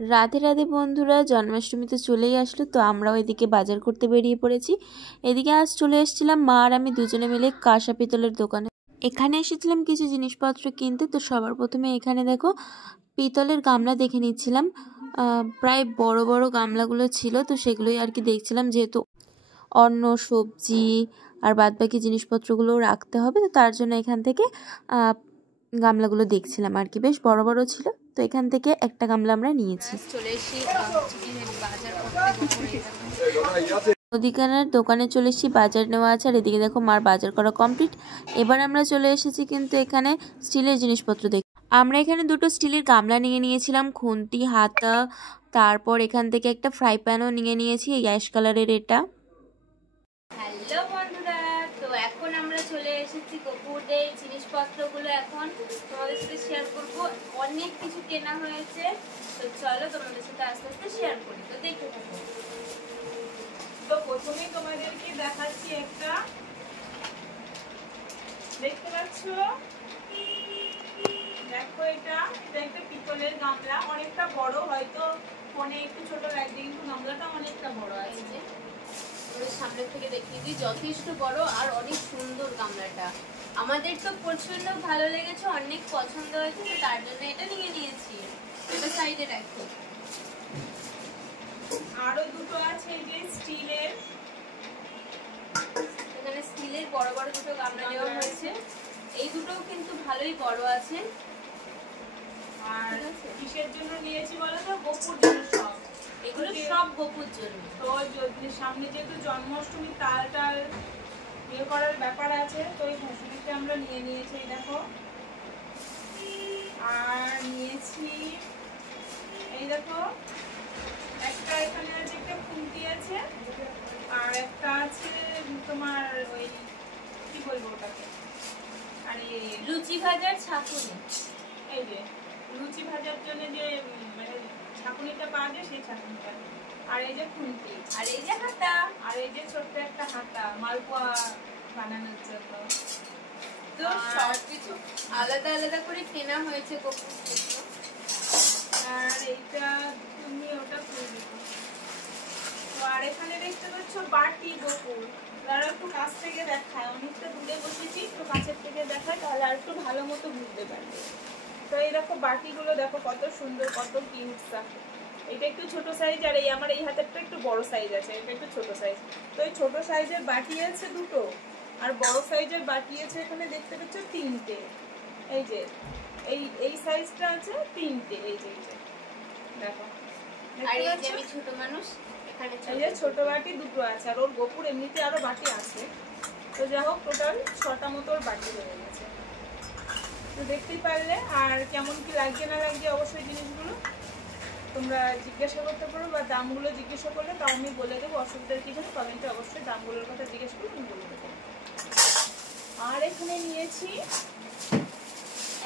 রাধে রাধে বন্ধুরা, জন্মাষ্টমী তো চলেই আসলো। তো আমরাও এদিকে বাজার করতে বেরিয়ে পড়েছি। এদিকে আজ চলে এসেছিলাম মা আর আমি দুজনে মিলে কাঁসা পিতলের দোকানে। এখানে এসেছিলাম কিছু জিনিসপত্র কিনতে। তো সবার প্রথমে এখানে দেখো পিতলের গামলা দেখে নিচ্ছিলাম। প্রায় বড় বড় গামলাগুলো ছিল, তো সেগুলোই আর কি দেখছিলাম, যেহেতু অন্ন সবজি আর বাদবাকি জিনিসপত্রগুলো রাখতে হবে, তো তার জন্য এখান থেকে গামলাগুলো দেখছিলাম আর কি। বেশ বড় বড় ছিল, তো এখান থেকে একটা গামলা আমরা নিয়েছি। চলে এসেছি মুদিখানার দোকানে, চলে এসেছি, বাজার নেওয়া আছে। আর এদিকে দেখো মার বাজার করা কমপ্লিট। এবার আমরা চলে এসেছি কিন্তু এখানে স্টিলের জিনিসপত্র দেখ। আমরা এখানে দুটো স্টিলের গামলা নিয়ে নিয়েছিলাম, খুন্তি, হাতা, তারপর এখান থেকে একটা ফ্রাই প্যানও নিয়ে নিয়েছি, এই অ্যাশ কালারের এটা। হ্যালো বন্ধুরা, তো এখন আমরা চলে এসেছি গোপুরের জিনিসপত্রগুলো এখন তোমাদের সাথে শেয়ার করবো। অনেক কিছু কেনা হয়েছে, তো চলো তোমাদের সাথে আস্তে আস্তে শেয়ার করি। তো দেখতে থাকো। তো প্রথমে তোমাদেরকে দেখাচ্ছি একটা, দেখতে পাচ্ছ, দেখো এটা একটা পিতলের গামলা, অনেকটা বড়, হয়তো ফোনে একটু ছোট লাগছে কিন্তু গামলাটা অনেকটা বড় আছে। সামনে থেকে দেখিয়ে দিই, যথেষ্ট বড় আর অনেক সুন্দর গামলাটা। আমাদের তো প্রচন্ড ভালো লেগেছে, অনেক পছন্দ হয়েছে, তো তার জন্য এটা নিয়ে নিয়েছি। এটা সাইডে রাখো। আরো দুটো আছে এই যে স্টিলের, এখানে স্টিলের বড় বড় দুটো গামলা নেওয়া হয়েছে। এই দুটোও কিন্তু ভালোই বড় আছে। আর কিসের জন্য নিয়েছি বলো তো? গোপুর জন্য। সব এগুলো সব গোপুর জন্য। তো সামনে যেহেতু জন্মাষ্টমী তাল ইয়ে করার ব্যাপার আছে, তো এই ভূষণীতে আমরা নিয়ে নিয়েছি। দেখো, আর নিয়েছি এই দেখো একটা, এখানে আছে একটা খুন্তি আছে, আর একটা আছে তোমার ওই কি বলবো ওটাকে, আর লুচি ভাজার ছাঁকুনি। এই যে লুচি ভাজার জন্য যে মানে ছাঁকুনিটা পাওয়া যায়, সেই ছাঁকুনিটা। আর এই যে খুন্তি, আর এই যে হাতা, আর এই যে ছোট্ট একটা হাতা মালপোয়া বানানোর জন্য। তো সবকিছু আলাদা আলাদা করে কেনা হয়েছে গোপুর জন্য। আর এইটা তুমি ওটা খুলবে। তো আর এখানে দেখতে পাচ্ছ বাটি গোপুর। তারা একটু কাছ থেকে দেখায়, অনেকটা দূরে বসেছি, একটু কাছের থেকে দেখায়, তাহলে আর একটু ভালো মতো বুঝতে পারবে। তো এই দেখো বাটিগুলো দেখো কত সুন্দর, কত কিউট থাকে। এটা একটু ছোট সাইজ, আর এই আমার এই হাতেরটা একটু বড় সাইজ আছে, এটা একটু ছোট সাইজ। তো এই ছোট সাইজের বাটি আছে দুটো, আর বড় সাইজের বাটি আছে এখানে দেখতে পাচ্ছ তিনটে। এই যে এই সাইজটা আছে তিনটে, এই যে দেখো। আর এই যে আমি ছোট মানুষ, এখানে এই যে ছোট বাটি দুটো আছে, আর ওর গোপুর এমনিতে আরো বাটি আছে। তো যাই হোক টোটাল 6টা মতো ওর বাটি হয়ে গেছে। তো দেখতেই পারলে। আর কেমন কি লাগছে না লাগছে অবশ্যই জিনিসগুলো তোমরা জিজ্ঞাসা করতে পারো, বা দামগুলো জিজ্ঞাসা করলে তাও আমি বলে দেবো, অসুবিধার কিছু নেই। কমেন্টে অবশ্যই দামগুলোর কথা জিজ্ঞেস করলে আমি বলে দেবো। আর এখানে নিয়েছি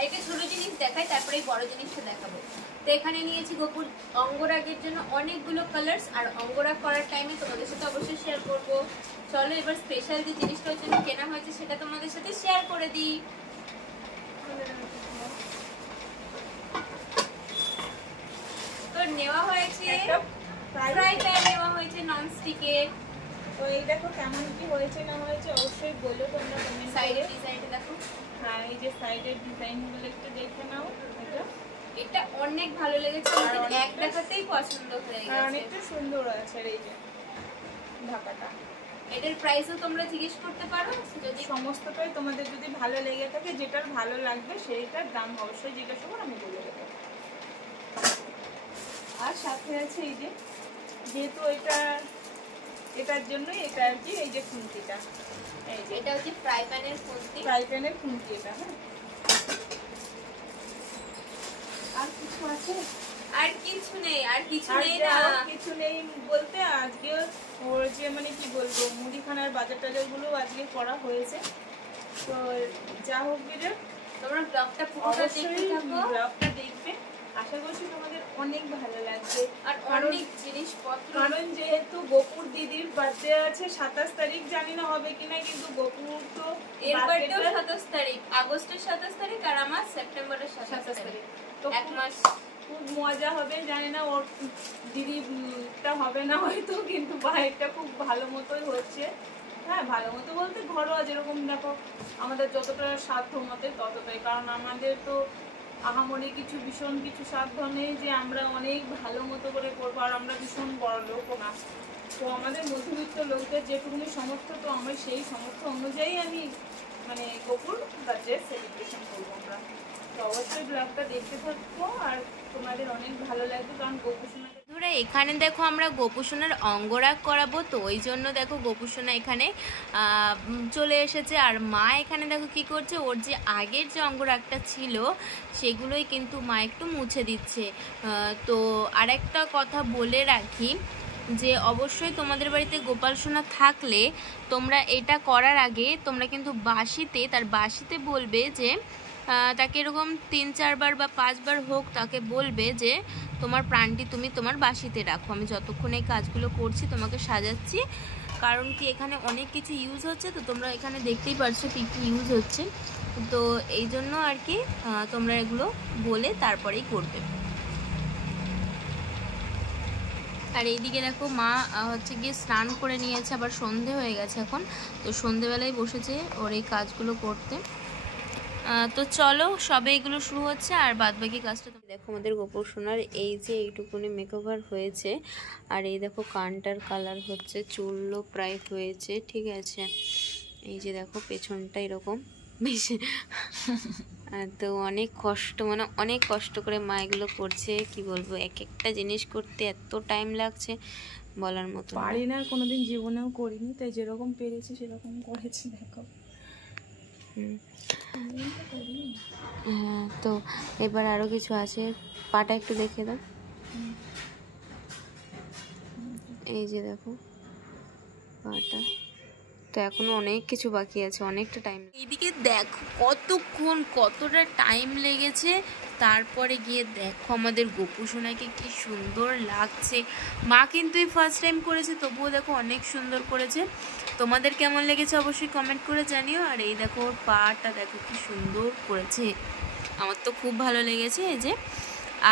একটা ছোট জিনিস দেখাই, তারপরে বড় জিনিসটা দেখাবো। তো এখানে নিয়েছি গোপুর অঙ্গরাগের জন্য অনেকগুলো কালার্স, আর অঙ্গরাগ করার টাইমে তোমাদের সাথে অবশ্যই শেয়ার করবো। চলো এবার স্পেশাল যে জিনিসটার জন্য কেনা হয়েছে সেটা তোমাদের সাথে শেয়ার করে দিই। তো নেওয়া হয়েছে ফ্রাই প্যান, নেওয়া হয়েছে ননস্টিকের। তো এই দেখো কেমন কি হয়েছে না হয়েছে অবশ্যই বলো তোমরা কমেন্ট সাইডের ডিজাইনটা দেখো। হ্যাঁ, এই যে সাইডের ডিজাইনগুলো একটু দেখে নাও। এটা অনেক ভালো লেগেছে, আমাদের এক দেখাতেই পছন্দ হয়ে গেছে। অনেকটা সুন্দর আছে। আর এই যে ঢাকাটা, এটার প্রাইসও তোমরা জিজ্ঞেস করতে পারো। যদি সমস্তটাই তোমাদের যদি ভালো লেগে থাকে, যেটার ভালো লাগবে সেইটার দাম অবশ্যই জিজ্ঞাসা করো, আমি বলে দেবো। আর সাথে আছে এই যে, যেহেতু এটার জন্যই এটা আর কি, এই যে খুন্তিটা, এই যে এটা হচ্ছে ফ্রাই প্যানের খুন্তি, ফ্রাই প্যানের খুন্তি এটা। হ্যাঁ, আর কিছু আছে? আর কিছু নেই, আর কিছু নেই না, কিছু নেই বলতে আজকে ওর যে মানে কি বলবো, মুদিখানার বাজার টাজার গুলো আজকে করা হয়েছে। তো যা হোক গিয়ে তোমরা ব্লগটা পুরোটা দেখতে থাকো, ব্লগটা দেখবে, আশা করছি তোমাদের অনেক ভালো লাগবে। আর অনেক জিনিসপত্র, কারণ যেহেতু গোপুর দিদির বার্থডে আছে 27 তারিখ, জানি না হবে কিনা, কিন্তু গোপুর তো এর বার্থডে 27 তারিখ, আগস্টের 27 তারিখ, আর আমার সেপ্টেম্বরের 27 তারিখ, তো 1 মাস খুব মজা হবে, জানি না ওর দিদিটা হবে না হয়তো, কিন্তু বাইকটা খুব ভালো মতোই হচ্ছে। হ্যাঁ, ভালো মতো বলতে ঘরোয়া, যেরকম দেখো আমাদের যতটা সাধ্য মতে ততটাই, কারণ আমাদের তো আহামরি কিছু ভীষণ কিছু সাধ্য নেই যে আমরা অনেক ভালো মতো করে করবো, আর আমরা ভীষণ বড় লোকও না। তো আমাদের মধ্যবিত্ত লোকদের যেটুকুনি সামর্থ্য, তো আমি সেই সামর্থ্য অনুযায়ী আমি মানে গোপুর বার্থডে সেলিব্রেশন করবো আমরা। তো অবশ্যই ব্লগটা দেখতে থাকবো, আর তোমাদের অনেক ভালো লাগবে, কারণ গোপু সোনাকে এখানে দেখো আমরা গোপু সোনার অঙ্গরাগ করাবো, তো ওই জন্য দেখো গোপু সোনা এখানে চলে এসেছে। আর মা এখানে দেখো কি করছে, ওর যে আগের যে অঙ্গরাগটা ছিল সেগুলোই কিন্তু মা একটু মুছে দিচ্ছে। তো আরেকটা কথা বলে রাখি যে অবশ্যই তোমাদের বাড়িতে গোপাল সোনা থাকলে তোমরা এটা করার আগে তোমরা কিন্তু তার বাসিতে বলবে যে তাকে এরকম 3-4 বার বা 5 বার হোক তাকে বলবে যে তোমার প্রাণটি তুমি তোমার বাসিতে রাখো, আমি যতক্ষণ এই কাজগুলো করছি তোমাকে সাজাচ্ছি। কারণ কি এখানে অনেক কিছু ইউজ হচ্ছে, তো তোমরা এখানে দেখতেই পারছো কি কি ইউজ হচ্ছে, তো এই জন্য আর কি তোমরা এগুলো বলে তারপরেই করবে। আর এইদিকে দেখো মা হচ্ছে গিয়ে স্নান করে নিয়েছে, আবার সন্ধে হয়ে গেছে এখন, তো সন্ধেবেলায় বসেছে ওর এই কাজগুলো করতে। তো চলো সবে এগুলো শুরু হচ্ছে, আর বাদ বাকি কাজটা দেখো। আমাদের গোপু সোনার এই যে এইটুকুনি মেকওভার হয়েছে, আর এই দেখো কানটার কালার হচ্ছে, চুলও প্রায় হয়েছে, ঠিক আছে। এই যে দেখো পেছনটা এরকম বেশি তো অনেক কষ্ট, মানে অনেক কষ্ট করে মা এগুলো করছে, কি বলবো, এক একটা জিনিস করতে এত টাইম লাগছে বলার মতো। পারি না, কোনোদিন জীবনেও করিনি, তাই যেরকম পেরেছি সেরকম করেছি। দেখো হ্যাঁ, তো এবার আরো কিছু আছে, পাটা একটু দেখে দাও। এই যে দেখো পাটা, তো এখনো অনেক কিছু বাকি আছে, অনেকটা টাইম। এইদিকে দেখো কতটা টাইম লেগেছে, তারপরে গিয়ে দেখো আমাদের গোপু সোনাকে কি সুন্দর লাগছে। মা কিন্তু এই ফার্স্ট টাইম করেছে, তবুও দেখো অনেক সুন্দর করেছে। তোমাদের কেমন লেগেছে অবশ্যই কমেন্ট করে জানিও। আর এই দেখো ওর পাটা দেখো কি সুন্দর করেছে, আমার তো খুব ভালো লেগেছে। এই যে,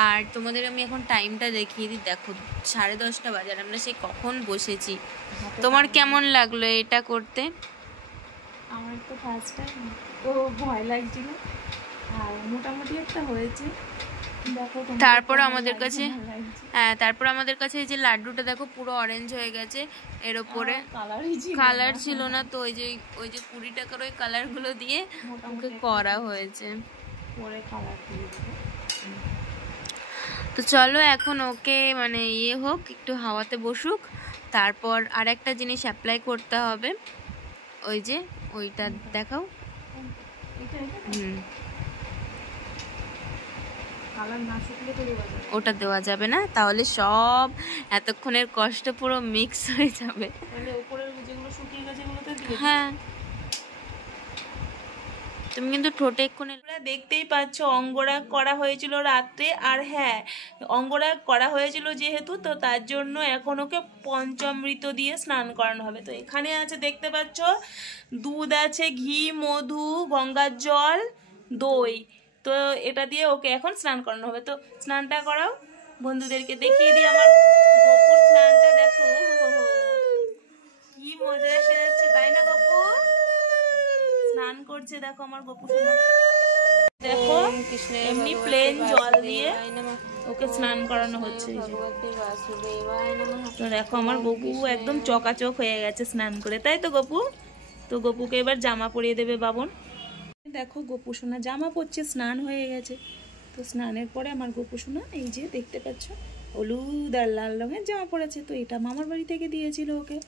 আর তোমাদের আমি এখন টাইমটা দেখিয়ে দিই, দেখো 10:30 বাজে, আর আমরা সেই কখন বসেছি। তোমার কেমন লাগলো এটা করতে? আমার তো ফার্স্ট টাইম, তো ভয় লাগছিল, আর মোটামুটি একটা হয়েছে। দেখো তারপর আমাদের কাছে, হ্যাঁ, তারপর আমাদের কাছে এই যে লাড্ডুটা দেখো পুরো অরেঞ্জ হয়ে গেছে, এর ওপরে কালার ছিল না, তো ওই যে 20 টাকার ওই কালারগুলো দিয়ে ওকে করা হয়েছে। পরে কালার দিয়ে দেবো। তো চলো এখন ওকে মানে হোক, একটু হাওয়াতে বসুক, তারপর আর একটা জিনিস অ্যাপ্লাই করতে হবে, ওই যে ওইটা দেখাও। ওটা দেওয়া যাবে না, তাহলে সব এতক্ষণের কষ্ট পুরো মিক্স হয়ে যাবে। হ্যাঁ, তুমি কিন্তু ঠোঁটে এক্ষুনি দেখতেই পাচ্ছ অঙ্গরাগ করা হয়েছিল রাতে। আর হ্যাঁ, অঙ্গরাগ করা হয়েছিল যেহেতু, তো তার জন্য এখন ওকে পঞ্চামৃত দিয়ে স্নান করানো হবে। তো এখানে আছে দেখতে পাচ্ছ, দুধ আছে, ঘি, মধু, গঙ্গার জল, দই, তো এটা দিয়ে ওকে এখন স্নান করানো হবে। তো স্নানটা করাও, বন্ধুদেরকে দেখিয়ে দিই আমার গোপুর স্নানটা। দেখো কি মজা এসে যাচ্ছে, তাই না? গোপু স্নান করছে, দেখো আমার গোপু সোনা, দেখো এমনি প্লেন জল দিয়ে ওকে স্নান করানো হচ্ছে। তো দেখো আমার গোপু একদম চকাচক হয়ে গেছে স্নান করে, তাই তো গোপু? তো গোপুকে এবার জামা পরিয়ে দেবে বাবন। দেখো গোপু সোনা জামা পরছে, স্নান হয়ে গেছে। তো স্নানের পরে আমার গোপু সোনা এই যে দেখতে পাচ্ছ হলুদ আর লাল রঙের জামা পরেছে, তো এটা মামার বাড়ি থেকে দিয়েছিল ওকে।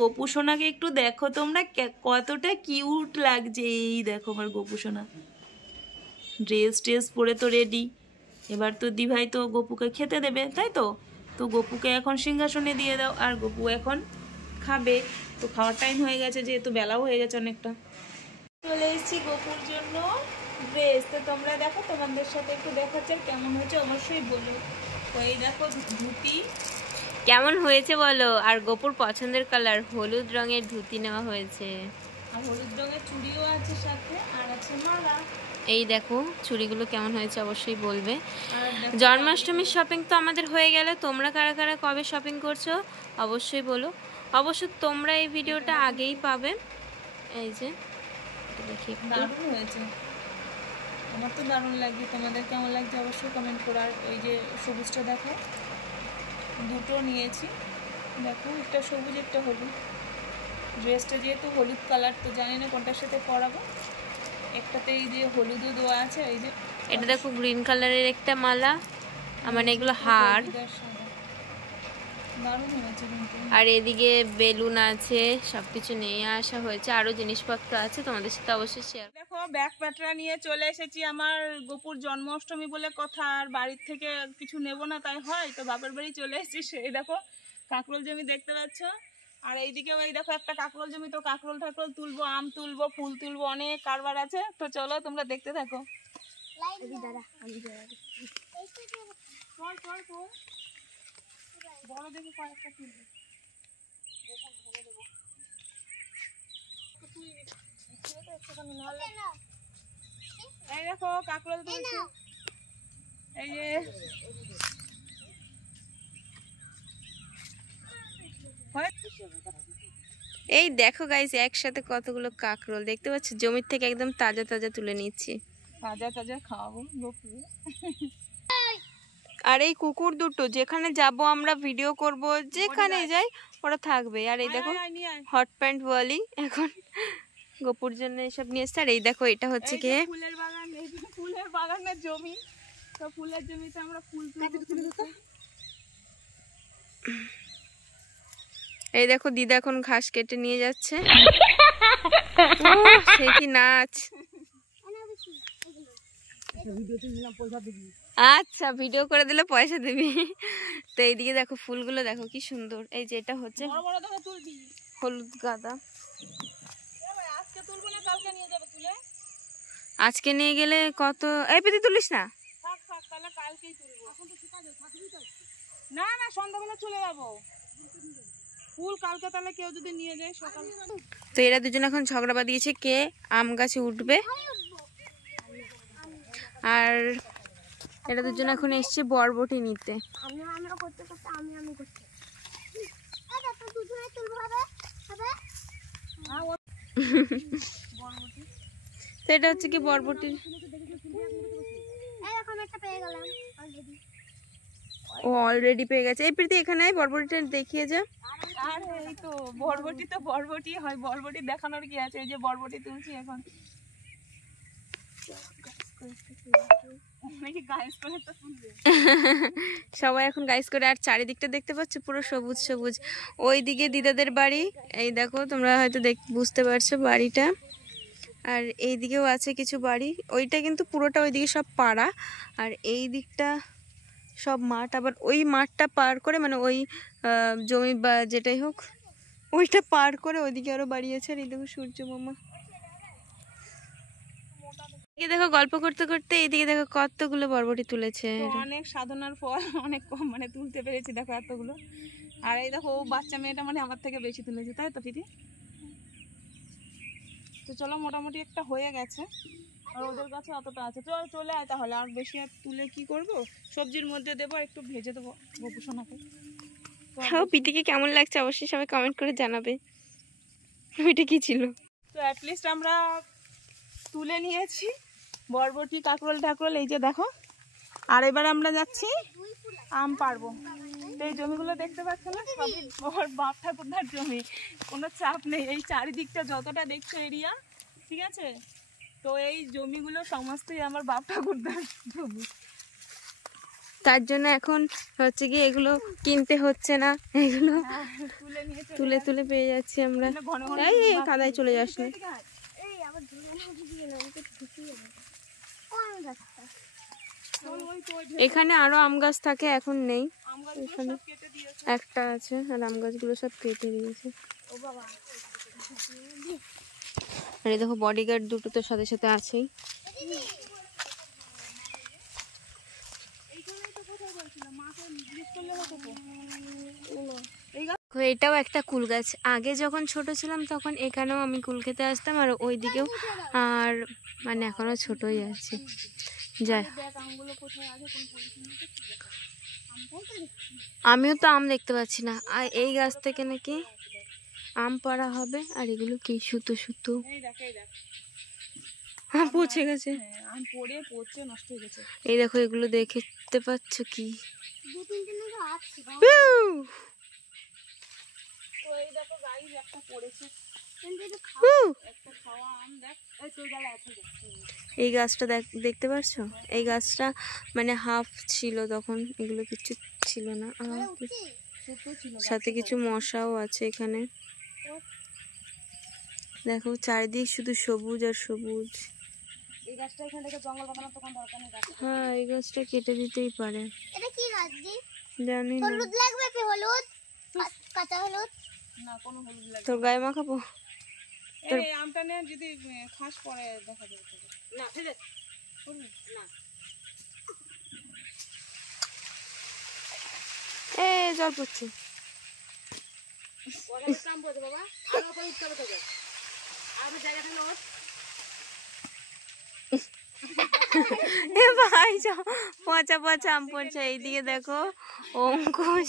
গোপু সোনাকে একটু দেখো তোমরা, কতটা কিউট লাগছে। এই দেখো আমার গোপু সোনা ড্রেস পরে তো রেডি। এবার তো দিভাই তো গোপুকে খেতে দেবে, তাই তো? তো গোপুকে এখন সিংহাসনে দিয়ে দাও, আর গোপু এখন খাবে। তো খাওয়ার টাইম হয়ে গেছে, যেহেতু বেলাও হয়ে গেছে অনেকটা। চলে এসেছি গোপুর জন্য ড্রেস। তো তোমরা দেখো, তোমাদের সাথে একটু দেখাচ্ছে, কেমন হয়েছে অবশ্যই বলো। ওই দেখো ধুতি কেমন হয়েছে বলো। আর গোপুর পছন্দের কালার হলুদ রঙের ধুতি নেওয়া হয়েছে। আর হলুদ রঙের চুড়িও আছে সাথে, আর আছে মালা। এই দেখো চুড়িগুলো কেমন হয়েছে অবশ্যই বলবে। আর জন্মাষ্টমীর শপিং তো আমাদের হয়ে গেল, তোমরা কারা কারা কবে শপিং করছো অবশ্যই বলো। অবশ্য তোমরা এই ভিডিওটা আগেই পাবে। এই যে দেখি দারুণ হয়েছে, আমার তো দারুণ লাগছে, তোমাদের কেমন লাগছে অবশ্যই কমেন্ট করো। আর ওই যে সবুজটা দেখো, দুটো নিয়েছি দেখো, একটা সবুজ একটা হলুদ। ড্রেসটা যেহেতু হলুদ কালার, তো জানি না কোনটার সাথে পরাবো। একটাতে এই যে হলুদও দেওয়া আছে, এই যে এটা দেখো গ্রিন কালারের একটা মালা, মানে এগুলো হার। দারুণ হয়েছে কিন্তু। আর এদিকে বেলুন আছে, সবকিছু নিয়ে আসা হয়েছে, আরো জিনিসপত্র আছে, তোমাদের সাথে অবশ্যই শেয়ার। দেখো ব্যাগ প্যাটরা নিয়ে চলে এসেছি, আমার গোপুর জন্মাষ্টমী বলে কথা, আর বাড়ির থেকে কিছু নেব না তাই হয়, তো বাপের বাড়ি চলে এসেছি। সেই দেখো কাঁকরোল জমি দেখতে পাচ্ছ, আর এইদিকেও এই দেখো একটা কাঁকরোল জমি, তো কাঁকরোল ঠাকরোল তুলবো, আম তুলবো, ফুল তুলবো, অনেক কারবার আছে। তো চলো তোমরা দেখতে থাকো। বড় দেখে কয়েকটা তুলবো। এই দেখো কাঁকরোল তুলছি, এই যে এই দেখো গাইস একসাথে কতগুলো কাঁকরোল দেখতে পাচ্ছ, জমির থেকে একদম তাজা তাজা তুলে নিচ্ছি। তাজা তাজা খাওয়াবো গোপু। আর এই কুকুর দুটো যেখানে যাব আমরা ভিডিও করব, যেখানে যাই ওরা থাকবে। আর এই দেখো হট প্যান্ট বলি এখন গোপুর জন্য এসব নিয়ে এসছে। আর এই দেখো এটা হচ্ছে কি ফুলের বাগান, এই যে ফুলের বাগানের জমি, তো ফুলের জমিতে আমরা ফুল তুলবো। এই দেখো দিদা এখন ঘাস কেটে নিয়ে যাচ্ছে। সে কি নাচ! আচ্ছা ভিডিও করে দিলে পয়সা দিবি। তো এইদিকে দেখো ফুলগুলো দেখো কি সুন্দর। এই যে এটা হচ্ছে হলুদ গাঁদা। আজকে নিয়ে গেলে কত? এই পেতে তুলিস না, না না সন্ধ্যাবেলা চলে যাবো, ফুল কালকে তাহলে কেউ যদি নিয়ে যায় সকালে। তো এরা দুজন এখন ঝগড়া বাঁধিয়েছে কে আম গাছে উঠবে। আর এরা দুজন এখন এসছে বরবটি নিতে। তো এটা হচ্ছে কি বরবটির, ও অলরেডি পেয়ে গেছে। এই প্রীতি এখানে বরবটিটা দেখিয়ে যা। আর এই তো বরবটি, তো বরবটি হয়, বরবটি দেখানোর কি আছে, এই যে বরবটি তুলছি এখন। সবাই এখন গাইস করে। আর চারিদিকটা দেখতে পাচ্ছ পুরো সবুজ সবুজ। ওইদিকে দিদাদের বাড়ি, এই দেখো তোমরা হয়তো বুঝতে পারছো বাড়িটা। আর এই দিকেও আছে কিছু বাড়ি, ওইটা কিন্তু পুরোটা ওইদিকে সব পাড়া, আর এই দিকটা সব মাঠ। আবার ওই মাঠটা পার করে, মানে ওই জমি বা যেটাই হোক ওইটা পার করে ওইদিকে আরো বাড়ি আছে। আর এই দেখো সূর্য মামা, দেখো গল্প করতে করতে এইদিকে দেখো কতগুলো বরবটি তুলেছে। অনেক সাধনার ফল, অনেক কম মানে তুলতে পেরেছি দেখো এতগুলো। আর এই দেখো বাচ্চা মেয়েটা মানে আমার থেকে বেশি তুলেছে, তাই তো দিদি? তো চলো মোটামুটি একটা হয়ে গেছে, আর ওদের কাছে অতটা আছে। চল চলে আয় তাহলে, আর বেশি আর তুলে কি করব, সবজির মধ্যে দেবো, একটু ভেজে দেবো গোপু সোনাকে। হ্যাঁ পিটিকে কেমন লাগছে অবশ্যই সবাই কমেন্ট করে জানাবে। ওইটা কি ছিল? তো অ্যাটলিস্ট আমরা তুলে নিয়েছি বরবটি, কাঁকরোল ঠাকরোল, এই যে দেখো। আর এবার আমরা যাচ্ছি আম পারবো। এই জমিগুলো দেখতে পাচ্ছ না, সবই ওর বাপ ঠাকুরদার জমি, কোনো চাপ নেই। এই চারিদিকটা যতটা দেখছো এরিয়া, ঠিক আছে, তো এই জমিগুলো সমস্তই আমার বাপ ঠাকুরদার জমি। তার জন্য এখন হচ্ছে কি এগুলো কিনতে হচ্ছে না, এগুলো তুলে তুলে পেয়ে যাচ্ছি আমরা। এই কাদায় চলে যাস না। এখানে আরো আম গাছ থাকে, এখন নেই, এখানে একটা আছে। আর আম গাছগুলো সব কেটে দিয়েছে। আর এই দেখো বডিগার্ড দুটো তো সাথে সাথে আছেই। এটাও একটা কুল গাছ। আগে যখন ছোট ছিলাম তখন এখানেও আমি কুল খেতে আসতাম, আর ওই দিকেও, আর মানে এখনো ছোটই আছে। যাই, আমিও তো আম দেখতে পাচ্ছি না। আর এই গাছ থেকে নাকি আম পাড়া হবে। আর এগুলো কি সুতো সুতো, পচে গেছে। এই দেখো এগুলো দেখতে পাচ্ছ কি? এই গাছটা দেখতে পাচ্ছ? এই গাছটা মানে হাফ ছিল তখন, এগুলো কিছু ছিল না। সাথে কিছু মশাও আছে এখানে। দেখো চারিদিক শুধু সবুজ আর সবুজ। হ্যাঁ, এই গাছটা কেটে দিতেই পারে। জানি না। তোর গায়ে মাখাবো? আমটা নিয়ে যদি খাস পরে দেখা যাবে না। জল পড়ছে। ভাই পচা পচা আম পড়ছে। এইদিকে দেখো অঙ্কুশ,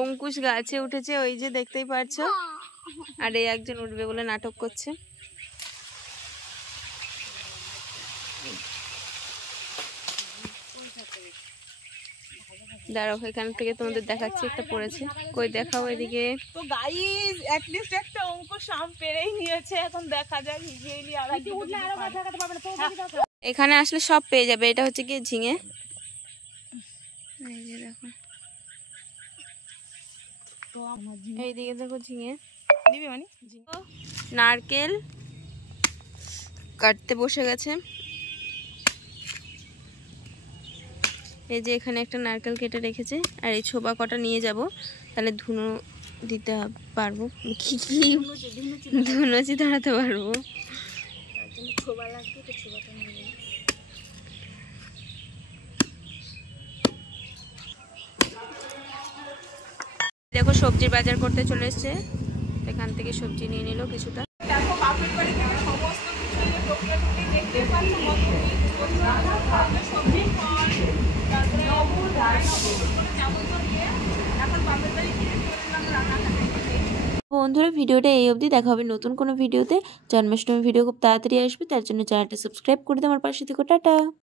অঙ্কুশ গাছে উঠেছে, ওই যে দেখতেই পারছো। আর এই একজন উঠবে বলে নাটক করছে। দাঁড়াও, এখান থেকে তোমাদের দেখাচ্ছি। একটা পড়েছে, কই দেখাও এদিকে। তো গাইস এট লিস্ট একটা অঙ্কুশ আম পেরেই নিয়েছে। এখন দেখা যাক ইজিলি আর দেখাতে পারবে না। এখানে আসলে সব পেয়ে যাবে। এটা হচ্ছে কি ঝিঙে, এই যে দেখো। তো এইদিকে দেখো ঝিঙে দিবি মানে নারকেল কাটতে বসে গেছে। এই যে এখানে একটা নারকেল কেটে রেখেছে। আর এই ছোবা কটা নিয়ে যাব, তাহলে ধুনো দিতে পারবো, কি ধুনোচি ধরাতে পারবো। দেখো সবজির বাজার করতে চলে এসছে, এখান থেকে সবজি নিয়ে নিল কিছুটা। দেখো বাপের বাড়ি থেকে সমস্ত কিছু দেখতে পাচ্ছ। সবজি ফল, তারপরে এখন বাপের বাড়ি গিয়ে রান্না। বন্ধুরা ভিডিওটা এই অবধি। দেখা হবে নতুন কোনো ভিডিওতে। জন্মাষ্টমী ভিডিও খুব তাড়াতাড়ি আসবে, তার জন্য চ্যানেলটা সাবস্ক্রাইব করে দিয়ে আমার পাশে থেকো। টাটা।